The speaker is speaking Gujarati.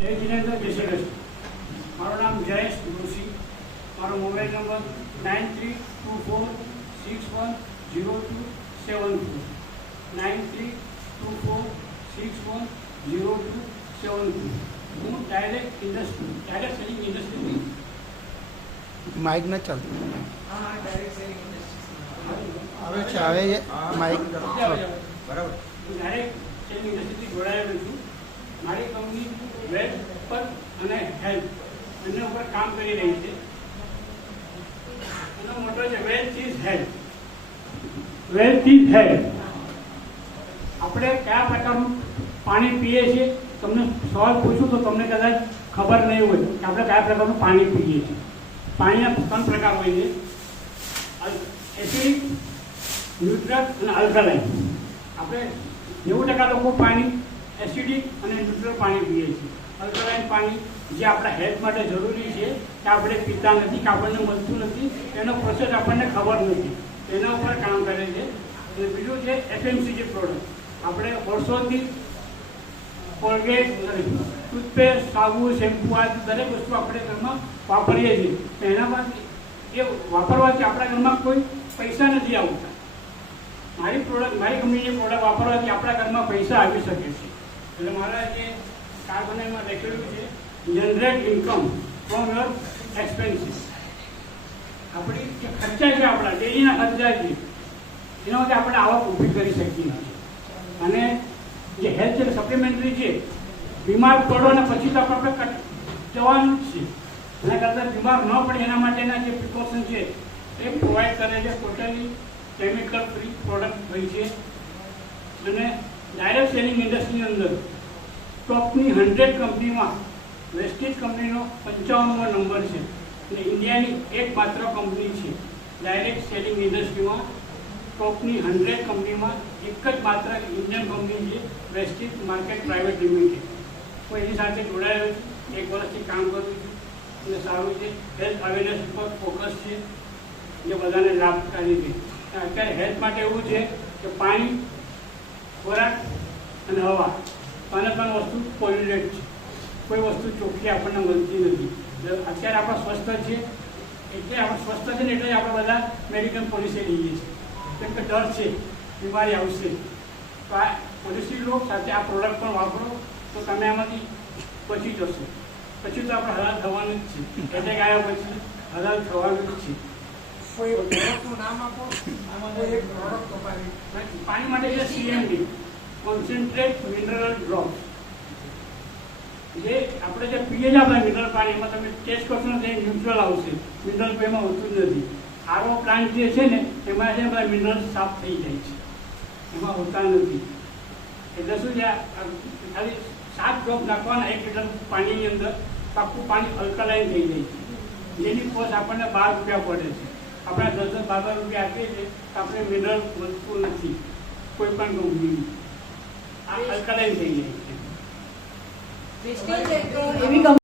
જય જીનેન્દ્ર જય શ્રી કૃષ્ણ. મારું નામ જયેશ જોશી. મારો મોબાઈલ નંબર 9324610274 9324610274. હું ડાયરેક્ટ સેલિંગ ઇન્ડસ્ટ્રી માઇક ન ચાલતું ડાયરેક્ટ સેલિંગ આવે છે આવે છે માઇક બરાબર. બરાબર. ડાયરેક્ટ સેલિંગ ઇન્ડસ્ટ્રીથી જોડાયેલો છું. મારી કંપની વેલ્થ પર અને હેલ્થ બંને ઉપર કામ કરી રહી છે. એનો મોટો છે wealth is health. Wealth is health. આપણે કયા પ્રકારનું પાણી પીએ છીએ, તમને સવાલ પૂછું તો તમને કદાચ ખબર નહીં હોય કે આપણે કયા પ્રકારનું પાણી પીએ છીએ. પાણીના 3 પ્રકાર હોય છે: એસિડિક, ન્યુટ્રલ અને આલ્કલાઇન. આપણે 90% લોકો પાણી એસિડિક અને ન્યુટ્રલ પાણી પીએ છીએ. આલ્કલાઇન પાણી જે આપણા હેલ્થ માટે જરૂરી છે કે આપણે પીતા નથી, કે આપણને મળતું નથી, એનો પ્રોસેસ આપણને ખબર નથી, એના ઉપર કામ કરે છે. અને બીજું છે એફએમસીજી પ્રોડક્ટ. આપણે વર્ષોથી કોલગેટ, ટૂથપેસ્ટ, સાબુ, શેમ્પુ આ દરેક વસ્તુ આપણે ઘરમાં વાપરીએ છીએ. એનામાં એ વાપરવાથી આપણા ઘરમાં કોઈ પૈસા નથી આવતા. મારી કંપનીની પ્રોડક્ટ વાપરવાથી આપણા ઘરમાં પૈસા આવી શકે છે. એટલે મારા જે કાર્બોનેમાં લખેલું છે generate income from your expenses. આપણી જે ખર્ચા છે, આપણા ડેલીના ખર્ચા છે, એનામાંથી આપણે આવક ઊભી કરી શકીએ છીએ. અને જે હેલ્થ છે સપ્લિમેન્ટરી છે. બીમાર પડો ને પછી તો આપણે જવાનું જ છે. એના કરતાં બીમાર ન પડે એના માટેના જે પ્રિકોશન છે એ પ્રોવાઈડ કરે છે. ટોટલી કેમિકલ ફ્રી પ્રોડક્ટ હોય છે. અને ડાયરેક્ટ સેલિંગ ઇન્ડસ્ટ્રીની અંદર ટોપની 100 કંપનીમાં વેસ્ટેજ કંપનીનો 55મો નંબર છે. અને ઇન્ડિયાની એકમાત્ર કંપની છે ડાયરેક્ટ સેલિંગ ઇન્ડસ્ટ્રીમાં. ટોપની 100 કંપનીમાં એક જ માત્ર ઇન્ડિયન કંપની છે, વેસ્ટેજ માર્કેટ પ્રાઇવેટ લિમિટેડ. હું એની સાથે જોડાયેલો છું. 1 વર્ષથી કામ કરું છું અને સારું છે. હેલ્થ અવેરનેસ ઉપર ફોકસ છે જે બધાને લાભકારી છે. અત્યારે હેલ્થ માટે એવું છે કે પાણી, ખોરાક અને હવા, 3 વસ્તુ પોલ્યુટેડ છે. કોઈ વસ્તુ ચોખ્ખી આપણને મળતી નથી. અત્યારે આપણે સ્વસ્થ છીએ એટલે આપણે સ્વસ્થ છે ને એટલે આપણે બધા મેડિકલ પોલિસી લઈએ છીએ. કેમ કે ડર છે બીમારી આવશે. તો આ પોલિસી લો, સાથે આ પ્રોડક્ટ પણ વાપરો તો તમે આમાંથી બચી જશો. પછી તો આપણે હલાલ થવાનું જ છે. એટલે ગયા પછી હલાલ થવાનું જ છે. કોઈ પ્રોડક્ટનું નામ આપો. આમાં કોઈ એક પ્રોડક્ટ તમારી પાણી માટે છે CMD, કોન્સન્ટ્રેટ મિનરલ ડ્રોપ. જે આપણે જે પીએ છીએ આપણા મિનરલ પાણી, એમાં તમે ટેસ્ટ કરશો ને તે ન્યુટ્રલ આવશે. મિનરલ એમાં હોતું જ નથી. આરો પ્લાન્ટ જે છે ને એમાં છે બધા મિનરલ સાફ થઈ જાય છે, એમાં હોતા નથી. એટલે શું છે, ખાલી 7 ડ્રોપ નાખવાના 1 લીટર પાણીની અંદર, આખું પાણી અલ્કલાઇન થઈ જાય છે. જેની કોસ્ટ આપણને 12 રૂપિયા પડે છે. આપણે 10-12 રૂપિયા આપીએ છીએ તો આપણે મિનરલ મળતું નથી કોઈ પણ કંપનીનું. આ અલ્કલાઇન થઈ જાય છે. એવી